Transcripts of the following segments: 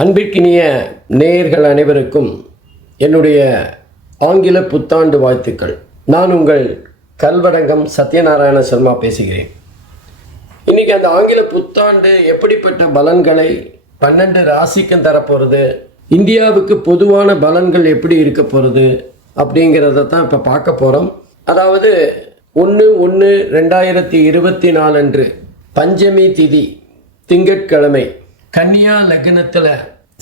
அன்பிற்கினிய நேயர்கள் அனைவருக்கும் என்னுடைய ஆங்கில புத்தாண்டு வாழ்த்துக்கள். நான் உங்கள் கல்வடங்கம் சத்யநாராயண சர்மா பேசுகிறேன். இன்றைக்கி அந்த ஆங்கில புத்தாண்டு எப்படிப்பட்ட பலன்களை 12 ராசிக்கும் தரப்போகிறது, இந்தியாவுக்கு பொதுவான பலன்கள் எப்படி இருக்க போகிறது அப்படிங்கிறத தான் இப்போ பார்க்க போகிறோம். அதாவது 1/1/2024 அன்று பஞ்சமி திதி திங்கட்கிழமை கன்னியா லக்னத்தில்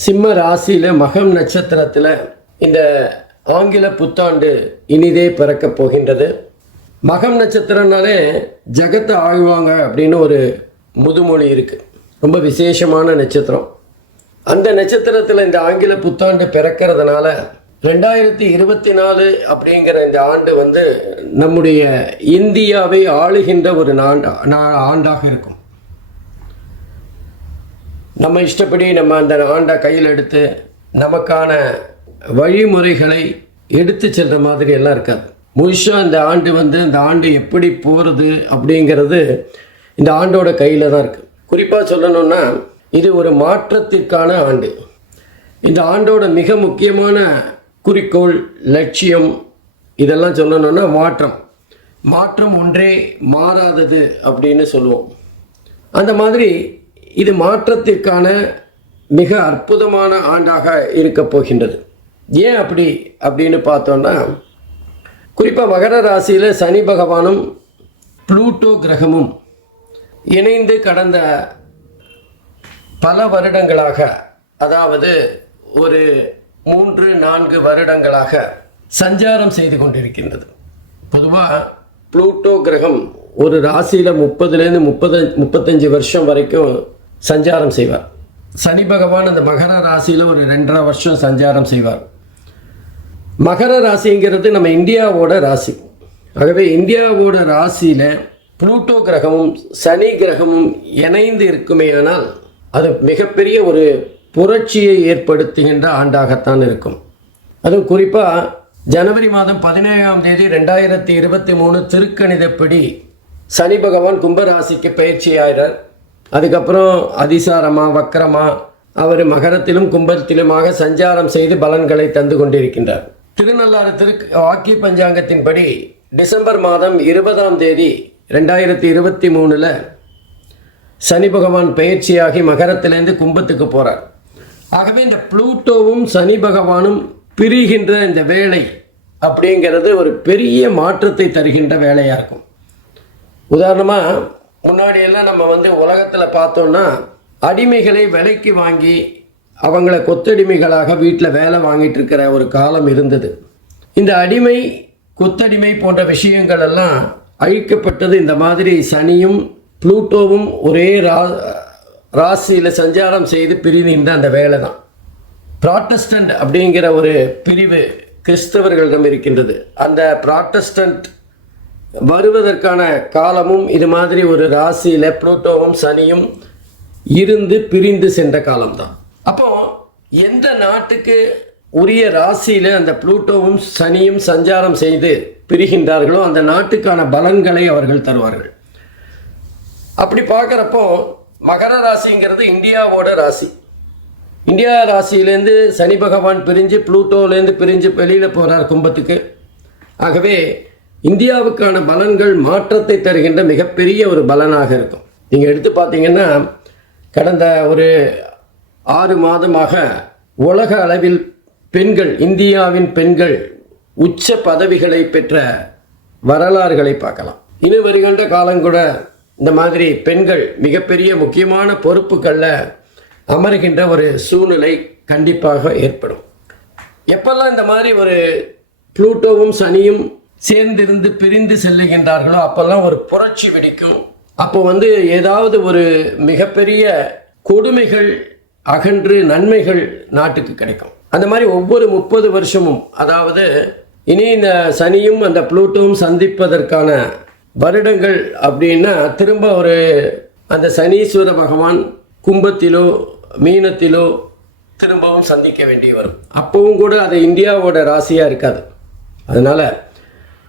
சிம்ம ராசியில் மகம் நட்சத்திரத்தில் இந்த ஆங்கில புத்தாண்டு இனிதே பிறக்கப் போகின்றது. மகம் நட்சத்திரம்னாலே ஜகத்தை ஆழ்வாங்க அப்படின்னு ஒரு முதுமொழி இருக்குது. ரொம்ப விசேஷமான நட்சத்திரம். அந்த நட்சத்திரத்தில் இந்த ஆங்கில புத்தாண்டு பிறக்கிறதுனால 2024 அப்படிங்கிற இந்த ஆண்டு நம்முடைய இந்தியாவை ஆளுகின்ற ஒரு ஆண்டாக இருக்கும். நம்ம இஷ்டப்படி நம்ம அந்த ஆண்டை கையில் எடுத்து நமக்கான வழிமுறைகளை எடுத்து செல்கிற மாதிரி எல்லாம் இருக்காது. முழுசாக இந்த ஆண்டு இந்த ஆண்டு எப்படி போகிறது அப்படிங்கிறது இந்த ஆண்டோட கையில் தான் இருக்குது. குறிப்பாக சொல்லணுன்னா இது ஒரு மாற்றத்திற்கான ஆண்டு. இந்த ஆண்டோட மிக முக்கியமான குறிக்கோள், லட்சியம் இதெல்லாம் சொல்லணுன்னா மாற்றம் ஒன்றே மாறாதது அப்படின்னு சொல்லுவோம். அந்த மாதிரி இது மாற்றத்திற்கான மிக அற்புதமான ஆண்டாக இருக்க போகின்றது. ஏன் அப்படின்னு பார்த்தோன்னா, குறிப்பாக மகர ராசியில் சனி பகவானும் புளூட்டோ கிரகமும் இணைந்து கடந்த பல வருடங்களாக, அதாவது ஒரு 3-4 வருடங்களாக சஞ்சாரம் செய்து கொண்டிருக்கின்றது. பொதுவாக புளூட்டோ கிரகம் ஒரு ராசியில் 30லேருந்து 35 வருஷம் வரைக்கும் சஞ்சாரம் செய்வார். சனி பகவான் அந்த மகர ராசியில் ஒரு 2.5 வருஷம் சஞ்சாரம் செய்வார். மகர ராசிங்கிறது நம்ம இந்தியாவோட ராசி. ஆகவே இந்தியாவோட ராசியில் புளூட்டோ கிரகமும் சனி கிரகமும் இணைந்து இருக்குமேயானால் அது மிகப்பெரிய ஒரு புரட்சியை ஏற்படுத்துகின்ற ஆண்டாகத்தான் இருக்கும். அதுவும் குறிப்பாக ஜனவரி மாதம் 17ஆம் தேதி 2023 திருக்கணிதப்படி சனி பகவான் கும்பராசிக்கு பயிற்சியாகிறார். அதுக்கப்புறம் அதிசாரமாக வக்கரமாக அவர் மகரத்திலும் கும்பத்திலுமாக சஞ்சாரம் செய்து பலன்களை தந்து கொண்டிருக்கின்றார். திருநள்ளாறு வாக்கிய பஞ்சாங்கத்தின்படி டிசம்பர் மாதம் 20ஆம் தேதி 2023 சனி பகவான் பயிற்சியாகி மகரத்திலேருந்து கும்பத்துக்கு போகிறார். ஆகவே இந்த புளூட்டோவும் சனி பகவானும் பிரிகின்ற இந்த வேலை அப்படிங்கிறது ஒரு பெரிய மாற்றத்தை தருகின்ற வேலையாக இருக்கும். உதாரணமாக முன்னாடியெல்லாம் நம்ம உலகத்தில் பார்த்தோன்னா அடிமைகளை விலைக்கு வாங்கி அவங்கள கொத்தடிமைகளாக வீட்டில் வேலை வாங்கிட்டு இருக்கிற ஒரு காலம் இருந்தது. இந்த அடிமை கொத்தடிமை போன்ற விஷயங்கள் எல்லாம் அழிக்கப்பட்டது. இந்த மாதிரி சனியும் புளூட்டோவும் ஒரே ராசியில் சஞ்சாரம் செய்து பிரிகின்ற அந்த வேலை தான். ப்ராட்டஸ்டன்ட் அப்படிங்கிற ஒரு பிரிவு கிறிஸ்தவர்களிடம் இருக்கின்றது. அந்த ப்ராட்டஸ்டன்ட் வருவதற்கான காலமும் இது மாதிரி ஒரு ராசியில் புளூட்டோவும் சனியும் இருந்து பிரிந்து சென்ற காலம்தான். அப்போ எந்த நாட்டுக்கு உரிய ராசியில் அந்த புளூட்டோவும் சனியும் சஞ்சாரம் செய்து பிரிகின்றார்களோ அந்த நாட்டுக்கான பலன்களை அவர்கள் தருவார்கள். அப்படி பார்க்குறப்போ மகர ராசிங்கிறது இந்தியாவோட ராசி. இந்தியா ராசியிலேருந்து சனி பகவான் பிரிஞ்சு புளூட்டோலேருந்து பிரிஞ்சு வெளியில் போகிறார் கும்பத்துக்கு. ஆகவே இந்தியாவுக்கான பலன்கள் மாற்றத்தை தருகின்ற மிகப்பெரிய ஒரு பலனாக இருக்கும். நீங்கள் எடுத்து பார்த்தீங்கன்னா கடந்த ஒரு 6 மாதமாக உலக அளவில் பெண்கள், இந்தியாவின் பெண்கள் உச்ச பதவிகளை பெற்ற வரலாறுகளை பார்க்கலாம். இனி வருகின்ற காலங்கூட இந்த மாதிரி பெண்கள் மிகப்பெரிய முக்கியமான பொறுப்புகளில் அமர்கின்ற ஒரு சூழ்நிலை கண்டிப்பாக ஏற்படும். எப்பெல்லாம் இந்த மாதிரி ஒரு புளூட்டோவும் சனியும் சேர்ந்திருந்து பிரிந்து செல்லுகின்றார்களோ அப்போல்லாம் ஒரு புரட்சி வெடிக்கும். அப்போ ஏதாவது ஒரு மிகப்பெரிய கொடுமைகள் அகன்று நன்மைகள் நாட்டுக்கு கிடைக்கும். அந்த மாதிரி ஒவ்வொரு 30 வருஷமும், அதாவது இனி இந்த சனியும் அந்த புளூட்டோவும் சந்திப்பதற்கான வருடங்கள் அப்படின்னா திரும்ப ஒரு அந்த சனீஸ்வர பகவான் கும்பத்திலோ மீனத்திலோ திரும்பவும் சந்திக்க வேண்டி வரும். அப்பவும் கூட அது இந்தியாவோட ராசியாக இருக்காது. அதனால்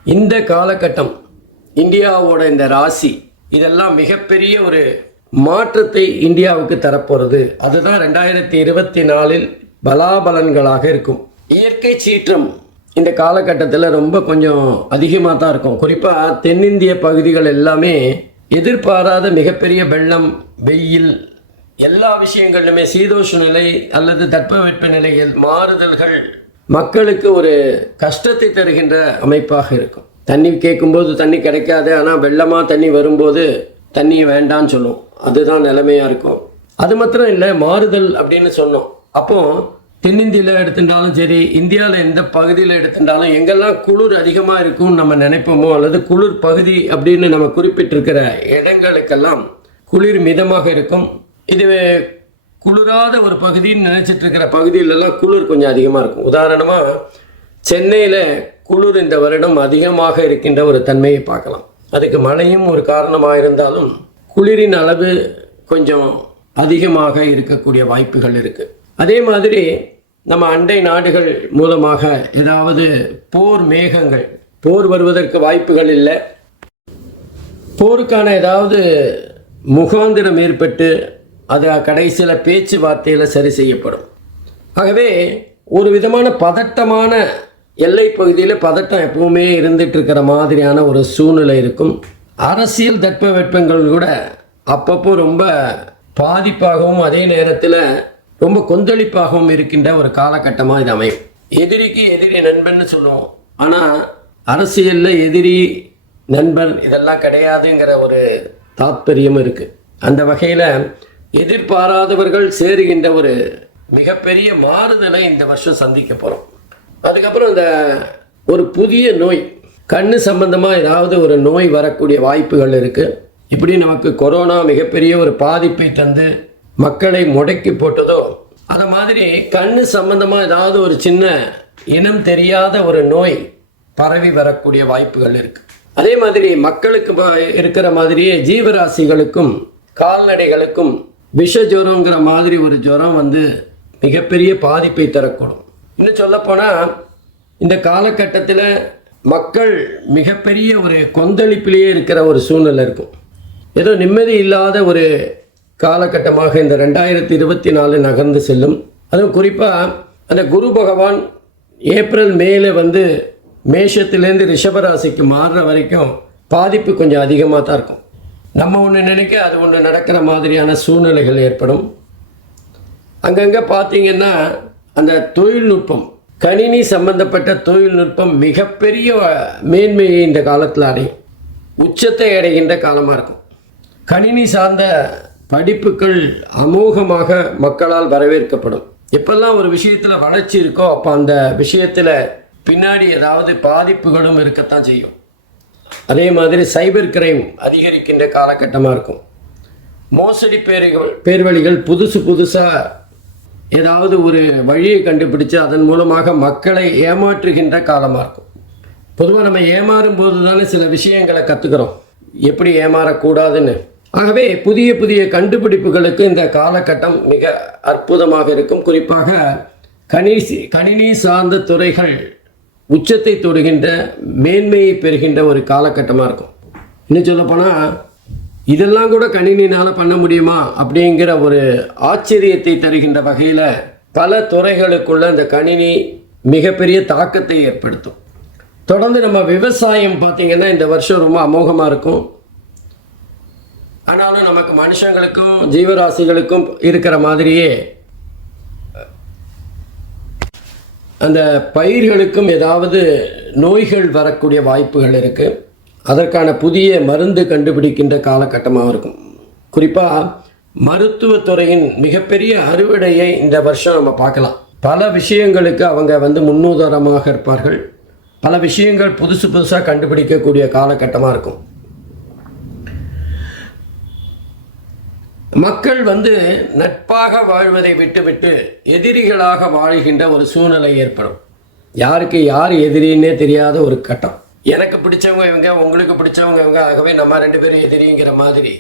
இந்த காலகட்டம் இந்தியாவோட இந்த ராசி இதெல்லாம் மிகப்பெரிய ஒரு மாற்றத்தை இந்தியாவுக்கு தரப்போகிறது. அதுதான் 2024 பலாபலன்களாக இருக்கும். இயற்கை சீற்றம் இந்த காலகட்டத்தில் ரொம்ப கொஞ்சம் அதிகமாக தான் இருக்கும். குறிப்பாக தென்னிந்திய பகுதிகள் எல்லாமே எதிர்பாராத மிகப்பெரிய வெள்ளம், வெயில், எல்லா விஷயங்களிலுமே சீதோஷ்ண நிலை அல்லது தட்பவெட்ப நிலையில் மாறுதல்கள் மக்களுக்கு ஒரு கஷ்டத்தை தருகின்ற அமைப்பாக இருக்கும். தண்ணி கேட்கும்போது தண்ணி கிடைக்காது, ஆனால் வெள்ளமாக தண்ணி வரும்போது தண்ணி வேண்டான்னு சொல்லும். அதுதான் நிலைமையாக இருக்கும். அது மாத்திரம் இல்லை, மாறுதல் அப்படின்னு சொன்னோம். அப்போது தென்னிந்தியில் எடுத்துட்டாலும் சரி, இந்தியாவில் எந்த பகுதியில் எடுத்துட்டாலும் எங்கெல்லாம் குளிர் அதிகமாக இருக்கும்னு நம்ம நினைப்போமோ அல்லது குளிர் பகுதி அப்படின்னு நம்ம குறிப்பிட்டிருக்கிற இடங்களுக்கெல்லாம் குளிர் மிதமாக இருக்கும். இது குளிராத ஒரு பகுதின்னு நினச்சிட்டு இருக்கிற பகுதியிலெல்லாம் குளிர் கொஞ்சம் அதிகமாக இருக்கும். உதாரணமாக சென்னையில் குளிர் இந்த வருடம் அதிகமாக இருக்கின்ற ஒரு தன்மையை பார்க்கலாம். அதுக்கு மழையும் ஒரு காரணமாக இருந்தாலும் குளிரின் அளவு கொஞ்சம் அதிகமாக இருக்கக்கூடிய வாய்ப்புகள் இருக்குது. அதே மாதிரி நம்ம அண்டை நாடுகள் மூலமாக ஏதாவது போர் மேகங்கள், போர் வருவதற்கு வாய்ப்புகள் இல்லை, போருக்கான ஏதாவது முகாந்திரம் ஏற்பட்டு அது கடைசியில் பேச்சுவார்த்தையில் சரி செய்யப்படும். ஆகவே ஒரு விதமான பதட்டமான எல்லை பகுதியில் பதட்டம் எப்பவுமே இருந்துட்டு இருக்கிற மாதிரியான ஒரு சூழ்நிலை இருக்கும். அரசியல் தட்பவெட்பங்கள் கூட அப்பப்போ ரொம்ப பாதிப்பாகவும் அதே நேரத்தில் ரொம்ப கொந்தளிப்பாகவும் இருக்கின்ற ஒரு காலகட்டமாக இது அமையும். எதிரிக்கு எதிரி நண்பன்னு சொல்லுவோம், ஆனால் அரசியலில் எதிரி நண்பன் இதெல்லாம் கிடையாதுங்கிற ஒரு தாத்பரியம் இருக்குது. அந்த வகையில் எதிர்பாராதவர்கள் சேருகின்ற ஒரு மிகப்பெரிய மாறுதலை இந்த வருஷம் சந்திக்க போகிறோம். அதுக்கப்புறம் இந்த ஒரு புதிய நோய், கண்ணு சம்பந்தமாக ஏதாவது ஒரு நோய் வரக்கூடிய வாய்ப்புகள் இருக்குது. இப்படி நமக்கு கொரோனா மிகப்பெரிய ஒரு பாதிப்பை தந்து மக்களை முடக்கி போட்டதோ, அதை மாதிரி கண்ணு சம்பந்தமாக ஏதாவது ஒரு சின்ன இனம் தெரியாத ஒரு நோய் பரவி வரக்கூடிய வாய்ப்புகள் இருக்குது. அதே மாதிரி மக்களுக்கு இருக்கிற மாதிரியே ஜீவராசிகளுக்கும் கால்நடைகளுக்கும் விஷ ஜுரங்கிற மாதிரி ஒரு ஜுரம் வந்து மிகப்பெரிய பாதிப்பை தரக்கூடும். இன்னும் சொல்லப்போனால் இந்த காலகட்டத்தில் மக்கள் மிகப்பெரிய ஒரு கொந்தளிப்பிலேயே இருக்கிற ஒரு சூழ்நிலை இருக்கும். ஏதோ நிம்மதி இல்லாத ஒரு காலகட்டமாக இந்த 2024 நகர்ந்து செல்லும். அதுவும் குறிப்பாக அந்த குரு பகவான் ஏப்ரல் மேலே வந்து மேஷத்துலேருந்து ரிஷபராசிக்கு மாறுற வரைக்கும் பாதிப்பு கொஞ்சம் அதிகமாக தான் இருக்கும். நம்ம ஒன்று நினைக்க அது ஒன்று நடக்கிற மாதிரியான சூழ்நிலைகள் ஏற்படும். அங்கங்கே பார்த்தீங்கன்னா அந்த தொழில்நுட்பம், கணினி சம்பந்தப்பட்ட தொழில்நுட்பம் மிகப்பெரிய மேன்மையை இந்த காலத்தில் அடையும், உச்சத்தை அடைகின்ற காலமாக இருக்கும். கணினி சார்ந்த படிப்புகள் அமோகமாக மக்களால் வரவேற்கப்படும். எப்பெல்லாம் ஒரு விஷயத்தில் வளர்ச்சி இருக்கோ அப்போ அந்த விஷயத்தில் பின்னாடி ஏதாவது பாதிப்புகளும் இருக்கத்தான் செய்யும். அதே மாதிரி சைபர் கிரைம் அதிகரிக்கின்ற காலகட்டமாக இருக்கும். மோசடி பேர்வழிகள் புதுசாக ஏதாவது ஒரு வழியை கண்டுபிடிச்சு அதன் மூலமாக மக்களை ஏமாற்றுகின்ற காலமாக இருக்கும். பொதுவாக நம்ம ஏமாறும் போது தானே சில விஷயங்களை கற்றுக்கிறோம், எப்படி ஏமாறக்கூடாதுன்னு. ஆகவே புதிய புதிய கண்டுபிடிப்புகளுக்கு இந்த காலகட்டம் மிக அற்புதமாக இருக்கும். குறிப்பாக கணினி சார்ந்த துறைகள் உச்சத்தை தொடுகின்ற மேன்மையை பெறுகின்ற ஒரு காலகட்டமாக இருக்கும். இன்னும் சொல்லப்போனால் இதெல்லாம் கூட கணினினால் பண்ண முடியுமா அப்படிங்கிற ஒரு ஆச்சரியத்தை தருகின்ற வகையில் பல துறைகளுக்குள்ள இந்த கணினி மிகப்பெரிய தாக்கத்தை ஏற்படுத்தும். தொடர்ந்து நம்ம விவசாயம் பார்த்திங்கன்னா இந்த வருஷம் ரொம்ப அமோகமாக இருக்கும். ஆனாலும் நமக்கு மனுஷங்களுக்கும் ஜீவராசிகளுக்கும் இருக்கிற மாதிரியே அந்த பயிர்களுக்கும் ஏதாவது நோய்கள் வரக்கூடிய வாய்ப்புகள் இருக்குது. அதற்கான புதிய மருந்து கண்டுபிடிக்கின்ற காலகட்டமாக இருக்கும். குறிப்பாக மருத்துவத்துறையின் மிகப்பெரிய அறுவடையை இந்த வருஷம் நம்ம பார்க்கலாம். பல விஷயங்களுக்கு அவங்க வந்து முன்னுதாரணமாக இருப்பார்கள். பல விஷயங்கள் புதுசாக கண்டுபிடிக்கக்கூடிய காலகட்டமாக இருக்கும். மக்கள் வந்து நட்பாக வாழ்வதை விட்டுவிட்டு எதிரிகளாக வாழ்கின்ற ஒரு சூழ்நிலை ஏற்படும். யாருக்கு யார் எதிரின்னே தெரியாத ஒரு கட்டம். எனக்கு பிடிச்சவங்க இவங்க, உங்களுக்கு பிடிச்சவங்க இவங்க, ஆகவே நம்ம 2 பேரும் எதிரிங்கிற மாதிரி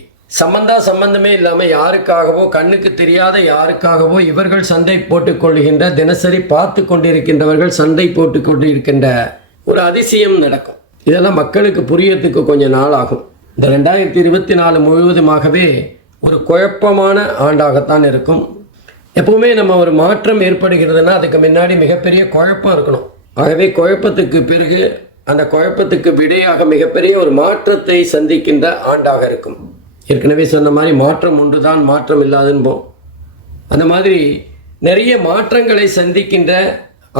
சம்பந்தமே இல்லாமல் யாருக்காகவோ, கண்ணுக்கு தெரியாத யாருக்காகவோ இவர்கள் சண்டை போட்டுக்கொள்கின்ற, தினசரி பார்த்து கொண்டிருக்கின்றவர்கள் சண்டை போட்டு கொண்டிருக்கின்ற ஒரு அதிசயம் நடக்கும். இதெல்லாம் மக்களுக்கு புரியறதுக்கு கொஞ்சம் நாள் ஆகும். இந்த 2024 முழுவதுமாகவே ஒரு குழப்பமான ஆண்டாகத்தான் இருக்கும். எப்பவுமே நம்ம ஒரு மாற்றம் ஏற்படுகிறதுனா அதுக்கு முன்னாடி மிகப்பெரிய குழப்பம் இருக்கணும். ஆகவே குழப்பத்துக்கு பிறகு அந்த குழப்பத்துக்கு விடையாக மிகப்பெரிய ஒரு மாற்றத்தை சந்திக்கின்ற ஆண்டாக இருக்கும். ஏற்கனவே சொன்ன மாதிரி மாற்றம் ஒன்று தான், மாற்றம் இல்லாதுன்போம். அந்த மாதிரி நிறைய மாற்றங்களை சந்திக்கின்ற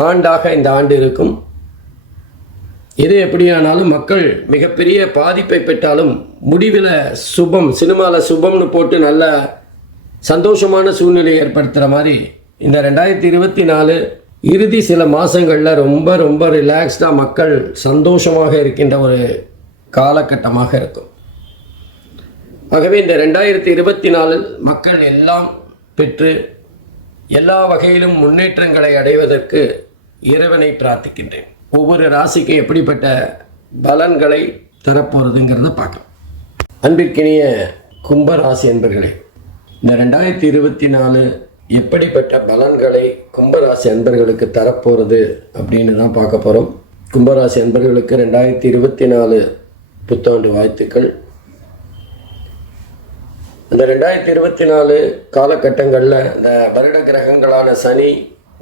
ஆண்டாக இந்த ஆண்டு இருக்கும். எது எப்படியானாலும் மக்கள் மிகப்பெரிய பாதிப்பை பெற்றாலும் முடிவில் சுபம், சினிமாவில் சுபம்னு போட்டு நல்ல சந்தோஷமான சூழ்நிலை ஏற்படுத்துகிற மாதிரி இந்த 2024 இறுதி சில மாதங்களில் ரொம்ப ரொம்ப ரிலாக்ஸ்டாக மக்கள் சந்தோஷமாக இருக்கின்ற ஒரு காலகட்டமாக இருக்கும். ஆகவே இந்த 2024 மக்கள் எல்லாம் பெற்று எல்லா வகையிலும் முன்னேற்றங்களை அடைவதற்கு இறைவனை பிரார்த்திக்கின்றேன். ஒவ்வொரு ராசிக்கும் எப்படிப்பட்ட பலன்களை தரப்போகிறதுங்கிறத பார்க்கலாம். அன்பிற்கினிய கும்பராசி என்பர்களே, இந்த 2024 எப்படிப்பட்ட பலன்களை கும்பராசி அன்பர்களுக்கு தரப்போகிறது அப்படின்னு தான் பார்க்க போகிறோம். கும்பராசி அன்பர்களுக்கு 2024 புத்தாண்டு வாழ்த்துக்கள். அந்த 2024 காலகட்டங்களில் இந்த வருட கிரகங்களான சனி,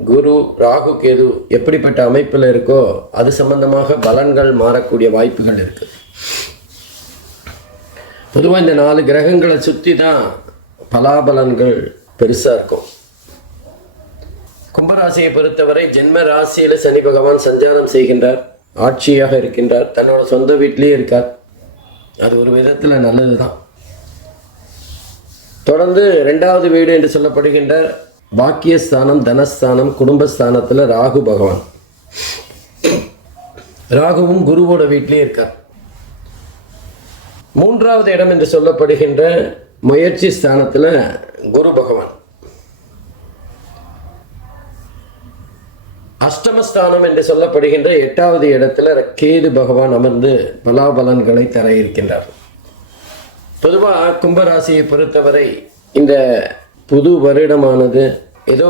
குரு, ராகு, கேது எப்படிப்பட்ட அமைப்பில் இருக்கோ அது சம்பந்தமாக பலன்கள் மாறக்கூடிய வாய்ப்புகள் இருக்குது. பொதுவாக இந்த 4 கிரகங்களை சுற்றி தான் பலாபலன்கள் பெருசாக இருக்கும். கும்பராசியை பொறுத்தவரை ஜென்ம ராசியில் சனி பகவான் சஞ்சாரம் செய்கின்றார், ஆட்சியாக இருக்கின்றார், தன்னோட சொந்த வீட்டிலே இருக்கார். அது ஒரு விதத்தில் நல்லது தான். தொடர்ந்து 2வது வீடு என்று சொல்லப்படுகின்ற பாக்கியஸ்தானம், தனஸ்தானம், குடும்பஸ்தானத்தில் ராகு பகவான், ராகுவும் குருவோட வீட்டிலே இருக்கார். 3வது இடம் என்று சொல்லப்படுகின்ற முயற்சி ஸ்தானத்தில் குரு பகவான், அஷ்டமஸ்தானம் என்று சொல்லப்படுகின்ற 8வது இடத்துல கேது பகவான் அமர்ந்து பலாபலன்களை தர இருக்கின்றார். பொதுவாக கும்பராசியை பொறுத்தவரை இந்த புது வருடமானது ஏதோ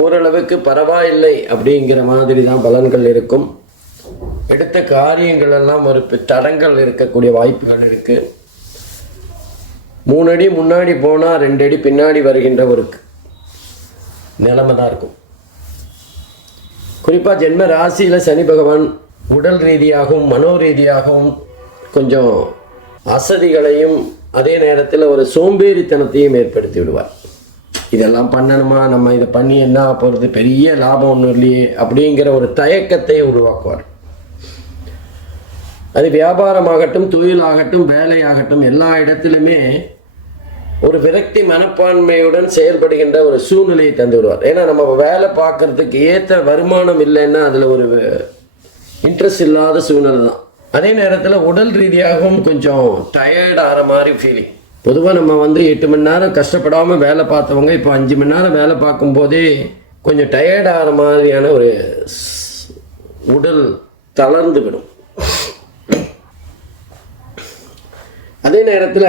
ஓரளவுக்கு பரவாயில்லை அப்படிங்கிற மாதிரி தான் பலன்கள் இருக்கும். எடுத்த காரியங்கள் எல்லாம் ஒரு தடங்கள் இருக்கக்கூடிய வாய்ப்புகள் இருக்கு. 3 அடி முன்னாடி போனால் 2 அடி பின்னாடி வருகின்ற ஒரு நிலைமை தான் இருக்கும். குறிப்பாக ஜென்ம ராசியில் சனி பகவான் உடல் ரீதியாகவும் மனோ ரீதியாகவும் கொஞ்சம் அசதிகளையும் அதே நேரத்தில் ஒரு சோம்பேறித்தனத்தையும் ஏற்படுத்தி விடுவார். இதெல்லாம் பண்ணணுமா, நம்ம இதை பண்ணி என்ன போகிறது, பெரிய லாபம் ஒன்றும் இல்லையே அப்படிங்கிற ஒரு தயக்கத்தை உருவாக்குவார். அது வியாபாரமாகட்டும், தொழிலாகட்டும், வேலையாகட்டும், எல்லா இடத்திலுமே ஒரு விரக்தி மனப்பான்மையுடன் செயல்படுகின்ற ஒரு சூழ்நிலையை தந்து விடுவார். ஏன்னா நம்ம வேலை பார்க்கறதுக்கு ஏற்ற வருமானம் இல்லைன்னா அதில் ஒரு இன்ட்ரெஸ்ட் இல்லாத சூழ்நிலை தான். அதே நேரத்தில் உடல் ரீதியாகவும் கொஞ்சம் டயர்ட் ஆகிற மாதிரி ஃபீலிங். பொதுவாக நம்ம 8 மணி நேரம் கஷ்டப்படாமல் வேலை பார்த்தவங்க இப்போ 5 மணி நேரம் வேலை பார்க்கும்போதே கொஞ்சம் டயர்ட் ஆகிற மாதிரியான ஒரு உடல் தளர்ந்து விடும். அதே நேரத்தில்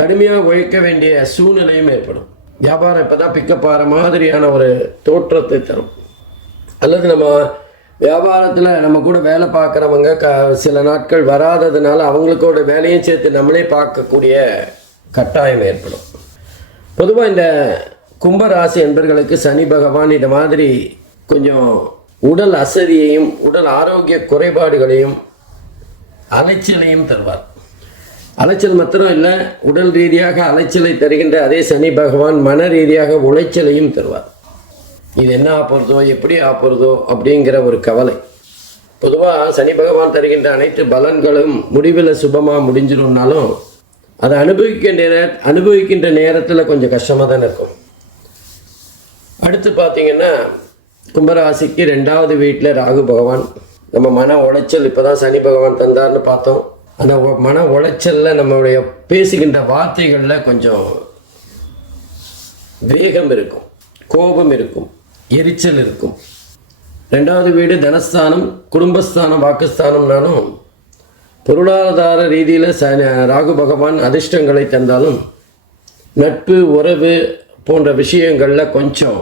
கடுமையாக உழைக்க வேண்டிய சூழ்நிலையும் ஏற்படும். வியாபாரம் இப்போ தான் பிக்கப் ஆகிற மாதிரியான ஒரு தோற்றத்தை தரும். அல்லது நம்ம வியாபாரத்தில் நம்ம கூட வேலை பார்க்குறவங்க சில நாட்கள் வராததுனால அவங்களுக்கோட வேலையும் சேர்த்து நம்மளே பார்க்கக்கூடிய கட்டாயம் ஏற்படும். பொதுவாக இந்த கும்பராசி என்பர்களுக்கு சனி பகவான் இந்த மாதிரி கொஞ்சம் உடல் அசதியையும் உடல் ஆரோக்கிய குறைபாடுகளையும் அலைச்சலையும் தருவார். அலைச்சல் மாத்திரம் இல்லை, உடல் ரீதியாக அலைச்சலை தருகின்ற அதே சனி பகவான் மன ரீதியாக உளைச்சலையும் தருவார். இது என்ன ஆப்போறதோ, எப்படி ஆப்போறதோ அப்படிங்கிற ஒரு கவலை. பொதுவாக சனி பகவான் தருகின்ற அனைத்து பலன்களும் முடிவில் சுபமாக முடிஞ்சிடும்னாலும் அதை அனுபவிக்கின்ற நேரத்தில் கொஞ்சம் கஷ்டமாக தான் இருக்கும். அடுத்து பார்த்தீங்கன்னா கும்பராசிக்கு 2வது வீட்டில் ராகு பகவான். நம்ம மன உளைச்சல் இப்போ தான் சனி பகவான் தந்தார்னு பார்த்தோம். அந்த மன உளைச்சலில் நம்மளுடைய பேசுகின்ற வார்த்தைகளில் கொஞ்சம் வேகம் இருக்கும், கோபம் இருக்கும், எரிச்சல் இருக்கும். 2வது வீடு தனஸ்தானம், குடும்பஸ்தானம், வாக்குஸ்தானம்னாலும் பொருளாதார ரீதியில் ராகு பகவான் அதிர்ஷ்டங்களை தந்தாலும் நட்பு, உறவு போன்ற விஷயங்களில் கொஞ்சம்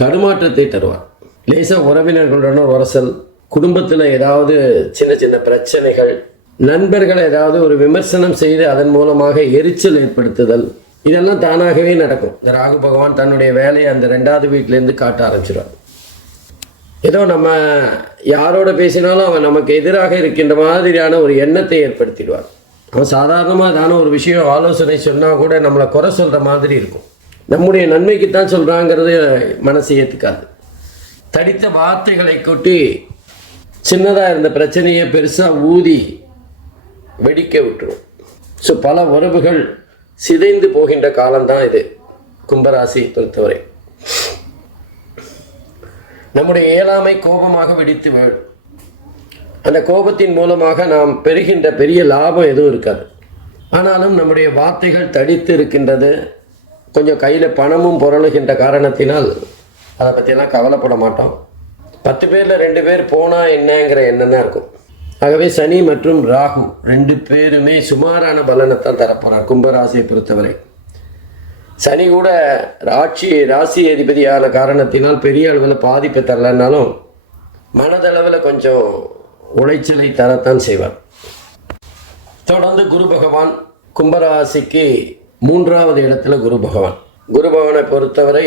தடுமாற்றத்தை தருவார். லேசாக உறவினர்களுடன் உரசல், குடும்பத்தில் ஏதாவது சின்ன சின்ன பிரச்சனைகள், நண்பர்கள் ஏதாவது ஒரு விமர்சனம் செய்து அதன் மூலமாக எரிச்சல் ஏற்படுத்துதல், இதெல்லாம் தானாகவே நடக்கும். இந்த ராகு பகவான் தன்னுடைய வேலையை அந்த 2வது வீட்டிலேருந்து காட்ட ஆரம்பிச்சிடுவார். ஏதோ நம்ம யாரோட பேசினாலும் அவன் நமக்கு எதிராக இருக்கின்ற மாதிரியான ஒரு எண்ணத்தை ஏற்படுத்திடுவார். அவன் சாதாரணமாக தானே ஒரு விஷயம் ஆலோசனை சொன்னால் கூட நம்மளை குறை சொல்கிற மாதிரி இருக்கும். நம்முடைய நன்மைக்கு தான் சொல்கிறாங்கிறது மனசு ஏற்றுக்காது. தடித்த வார்த்தைகளை கொட்டி சின்னதாக இருந்த பிரச்சனையை பெருசாக ஊதி வெடிக்க விட்டுரும். ஸோ பல உறவுகள் சிதைந்து போகின்ற காலம்தான் இது கும்பராசி பொறுத்தவரை. நம்முடைய இயலாமை கோபமாக வெடித்து விடும். அந்த கோபத்தின் மூலமாக நாம் பெறுகின்ற பெரிய லாபம் எதுவும் இருக்காது. ஆனாலும் நம்முடைய வார்த்தைகள் தடித்து இருக்கின்றது. கொஞ்சம் கையில் பணமும் புரளுகின்ற காரணத்தினால் அதை பற்றியெல்லாம் கவலைப்பட மாட்டோம். 10 பேரில் 2 பேர் போனால் என்னங்கிற எண்ணம் தான் இருக்கும். ஆகவே சனி மற்றும் ராகு 2 பேருமே சுமாரான பலனைத்தான் தரப்போகிறார் கும்பராசியை பொறுத்தவரை. சனி கூட ராசி அதிபதியான காரணத்தினால் பெரிய அளவில் பாதிப்பை தரலன்னாலும் மனதளவில் கொஞ்சம் உளைச்சலை தரத்தான் செய்வார். தொடர்ந்து குரு பகவான் கும்பராசிக்கு 3வது இடத்துல குரு பகவானை பொறுத்தவரை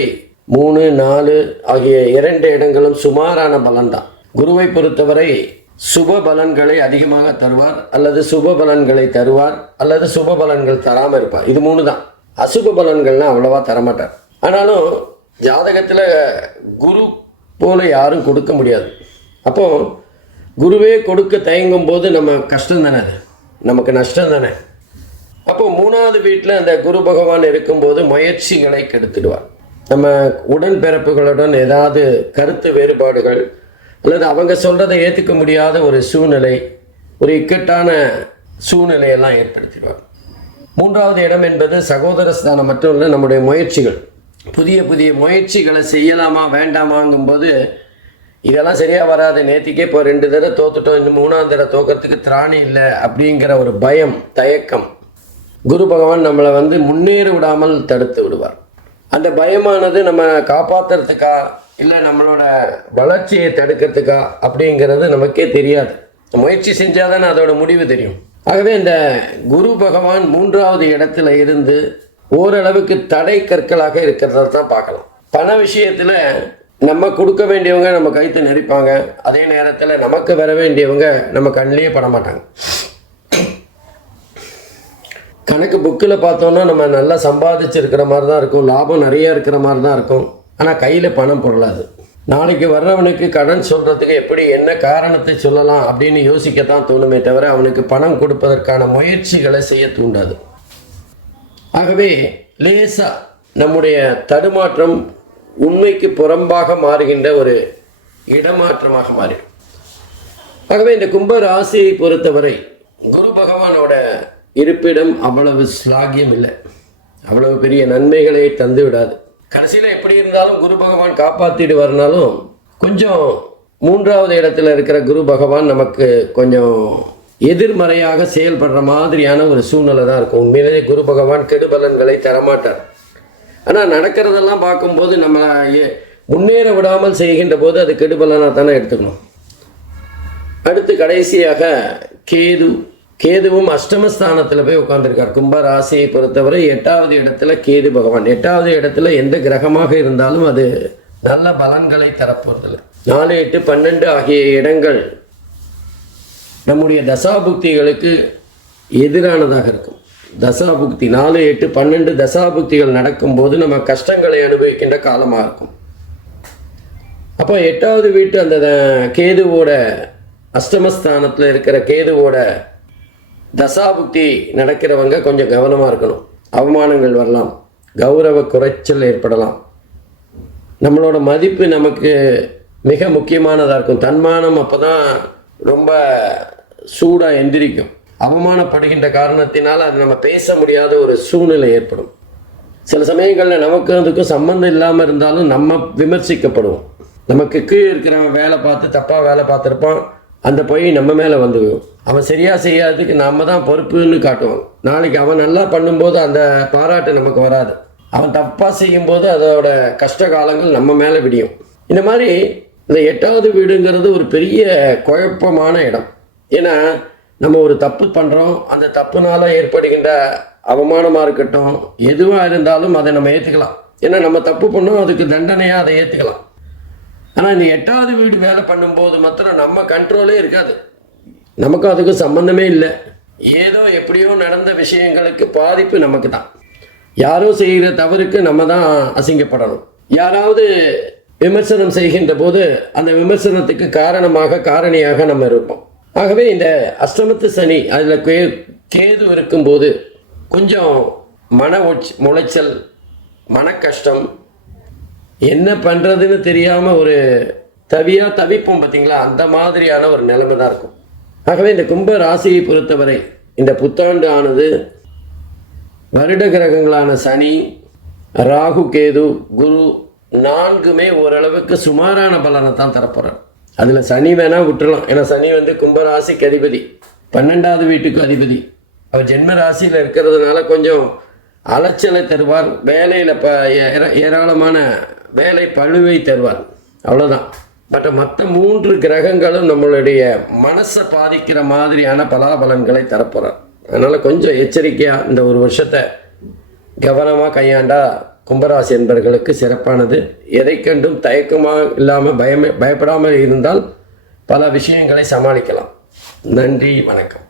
3, 4 ஆகிய 2 இடங்களும் சுமாரான பலன்தான். குருவை பொறுத்தவரை சுப பலன்களை அதிகமாக தருவார், அல்லது சுப பலன்களை தருவார், அல்லது சுப பலன்கள் தராமல் இருப்பார். இது 3 தான். அசுப பலன்கள்லாம் அவ்வளவா தரமாட்டார். ஆனாலும் ஜாதகத்தில் குரு போல யாரும் கொடுக்க முடியாது. அப்போ குருவே கொடுக்க தயங்கும் போது நம்ம கஷ்டம் தானே, அது நமக்கு நஷ்டம் தானே. அப்போ 3வது வீட்டில் அந்த குரு பகவான் இருக்கும்போது முயற்சிகளை கெடுத்துடுவார். நம்ம உடன்பிறப்புகளுடன் ஏதாவது கருத்து வேறுபாடுகள் அல்லது அவங்க சொல்கிறதை ஏற்றுக்க முடியாத ஒரு சூழ்நிலை, ஒரு இக்கட்டான சூழ்நிலையெல்லாம் ஏற்படுத்திடுவார். 3வது இடம் என்பது சகோதர ஸ்தானம் மட்டும் இல்லை, நம்முடைய முயற்சிகள், புதிய புதிய முயற்சிகளை செய்யலாமா வேண்டாமாங்கும்போது இதெல்லாம் சரியாக வராது, நேற்றுக்கே இப்போ 2 தடவை தோத்துட்டோம், இன்னும் 3ஆவது தடவை தோக்கிறதுக்கு திராணி இல்லை அப்படிங்கிற ஒரு பயம், தயக்கம் குரு பகவான் நம்மளை முன்னேற விடாமல் தடுத்து விடுவார். அந்த பயமானது நம்ம காப்பாற்றுறதுக்கா இல்லை நம்மளோட வளர்ச்சியை தடுக்கிறதுக்கா அப்படிங்கிறது நமக்கே தெரியாது. முயற்சி செஞ்சால் தானே அதோட முடிவு தெரியும். ஆகவே இந்த குரு பகவான் 3வது இடத்துல இருந்து ஓரளவுக்கு தடை கற்களாக இருக்கிறத தான் பார்க்கலாம். பண விஷயத்தில் நம்ம கொடுக்க வேண்டியவங்க நம்ம கைத்து நெரிப்பாங்க, அதே நேரத்தில் நமக்கு வர வேண்டியவங்க நம்ம கண்ணிலேயே பட மாட்டாங்க. கணக்கு புக்கில் பார்த்தோன்னா நம்ம நல்லா சம்பாதிச்சிருக்கிற மாதிரி தான் இருக்கும், லாபம் நிறைய இருக்கிற மாதிரி தான் இருக்கும். ஆனால் கையில் பணம் பொருளாது. நாளைக்கு வர்றவனுக்கு கடன் சொல்கிறதுக்கு எப்படி என்ன காரணத்தை சொல்லலாம் அப்படின்னு யோசிக்கத்தான் தோணுமே தவிர அவனுக்கு பணம் கொடுப்பதற்கான முயற்சிகளை செய்ய தூண்டாது. ஆகவே லேசாக நம்முடைய தடுமாற்றம் உண்மைக்கு புறம்பாக மாறுகின்ற ஒரு இடமாற்றமாக மாறிடும். ஆகவே இந்த கும்ப ராசியை பொறுத்தவரை குரு பகவானோட இருப்பிடம் அவ்வளவு ஸ்லாகியம் இல்லை, அவ்வளவு பெரிய நன்மைகளை தந்து விடாது. கடைசியில் எப்படி இருந்தாலும் குரு பகவான் காப்பாற்றிடுவார்னாலும் கொஞ்சம் 3வது இடத்துல இருக்கிற குரு பகவான் நமக்கு கொஞ்சம் எதிர்மறையாக செயல்படுற மாதிரியான ஒரு சூழ்நிலை தான் இருக்கும். உண்மையிலேயே குரு பகவான் கெடுபலன்களை தரமாட்டார். ஆனால் நடக்கிறதெல்லாம் பார்க்கும்போது நம்மளை முன்னேற விடாமல் செய்கின்ற போது அது கெடுபலனாக தானே எடுத்துக்கணும். அடுத்து கடைசியாக கேதுவும் அஷ்டமஸ்தானத்தில் போய் உட்காந்துருக்கார். கும்பராசியை பொறுத்தவரை 8வது இடத்துல கேது பகவான். 8வது இடத்துல எந்த கிரகமாக இருந்தாலும் அது நல்ல பலன்களை தரப்போறதில்லை. 4, 8, 12 ஆகிய இடங்கள் நம்முடைய தசாபுக்திகளுக்கு எதிரானதாக இருக்கும். தசாபுக்தி 4, 8, 12 தசாபுக்திகள் நடக்கும்போது நம்ம கஷ்டங்களை அனுபவிக்கின்ற காலமாக இருக்கும். அப்போ 8வது வீட்டு அந்த கேதுவோட அஷ்டமஸ்தானத்தில் இருக்கிற கேதுவோட தசாபுக்தி நடக்கிறவங்க கொஞ்சம் கவனமாக இருக்கணும். அவமானங்கள் வரலாம், கௌரவ குறைச்சல் ஏற்படலாம், நம்மளோட மதிப்பு நமக்கு மிக முக்கியமானதாக இருக்கும். தன்மானம் அப்போ தான் ரொம்ப சூடாக எந்திரிக்கும். அவமானப்படுகின்ற காரணத்தினால் அது நம்ம பேச முடியாத ஒரு சூழ்நிலை ஏற்படும். சில சமயங்களில் நமக்கு அதுக்கும் சம்மந்தம் இல்லாமல் இருந்தாலும் நம்ம விமர்சிக்கப்படுவோம். நமக்கு கீழே இருக்கிறவன் வேலை பார்த்து தப்பாக வேலை பார்த்துருப்பான், அந்த போய் நம்ம மேலே வந்து அவன் சரியாக செய்யாததுக்கு நம்ம தான் பொறுப்புன்னு காட்டுவான். நாளைக்கு அவன் நல்லா பண்ணும்போது அந்த பாராட்டு நமக்கு வராது. அவன் தப்பாக செய்யும்போது அதோட கஷ்ட காலங்கள் நம்ம மேலே விடியும். இந்த மாதிரி இந்த 8வது வீடுங்கிறது ஒரு பெரிய குழப்பமான இடம். ஏன்னா நம்ம ஒரு தப்பு பண்ணுறோம், அந்த தப்புனால ஏற்படுகின்ற அவமானமாக இருக்கட்டும், எதுவாக இருந்தாலும் அதை நம்ம ஏற்றுக்கலாம். ஏன்னா நம்ம தப்பு பண்ணோம், அதுக்கு தண்டனையாக அதை ஏற்றுக்கலாம். ஆனால் இந்த 8வது வீடு வேலை பண்ணும்போது மாத்திரம் நம்ம கண்ட்ரோலே இருக்காது, நமக்கும் அதுக்கும் சம்மந்தமே இல்லை. ஏதோ எப்படியோ நடந்த விஷயங்களுக்கு பாதிப்பு நமக்கு தான். யாரோ செய்கிற தவறுக்கு நம்ம தான் அசிங்கப்படணும். யாராவது விமர்சனம் செய்கின்ற போது அந்த விமர்சனத்துக்கு காரணியாக நம்ம இருப்போம். ஆகவே இந்த அஷ்டமத்து சனி அதில் கேது இருக்கும்போது கொஞ்சம் மன முளைச்சல், மன கஷ்டம், என்ன பண்ணுறதுன்னு தெரியாமல் ஒரு தவிப்போம் பார்த்தீங்களா, அந்த மாதிரியான ஒரு நிலைமை தான் இருக்கும். ஆகவே இந்த கும்ப ராசியை பொறுத்தவரை இந்த புத்தாண்டு ஆனது வருட கிரகங்களான சனி, ராகு, கேது, குரு 4மே ஓரளவுக்கு சுமாரான பலனை தான் தரப்போகிறார். அதில் சனி வேணால் விட்டுறலாம். ஏன்னா சனி கும்பராசிக்கு அதிபதி, 12வது வீட்டுக்கு அதிபதி. அவர் ஜென்ம ராசியில் இருக்கிறதுனால கொஞ்சம் அலைச்சலை தருவார், வேலையில் ஏராளமான வேலை பழுவை தருவார், அவ்வளோதான். பட் மற்ற 3 கிரகங்களும் நம்மளுடைய மனசை பாதிக்கிற மாதிரியான பலாபலன்களை தரப்போகிறார். அதனால் கொஞ்சம் எச்சரிக்கையாக இந்த ஒரு வருஷத்தை கவனமாக கையாண்டா கும்பராசி என்பவர்களுக்கு சிறப்பானது. எதை கண்டும் தயக்கமாக இல்லாமல் பயப்படாமல் இருந்தால் பல விஷயங்களை சமாளிக்கலாம். நன்றி, வணக்கம்.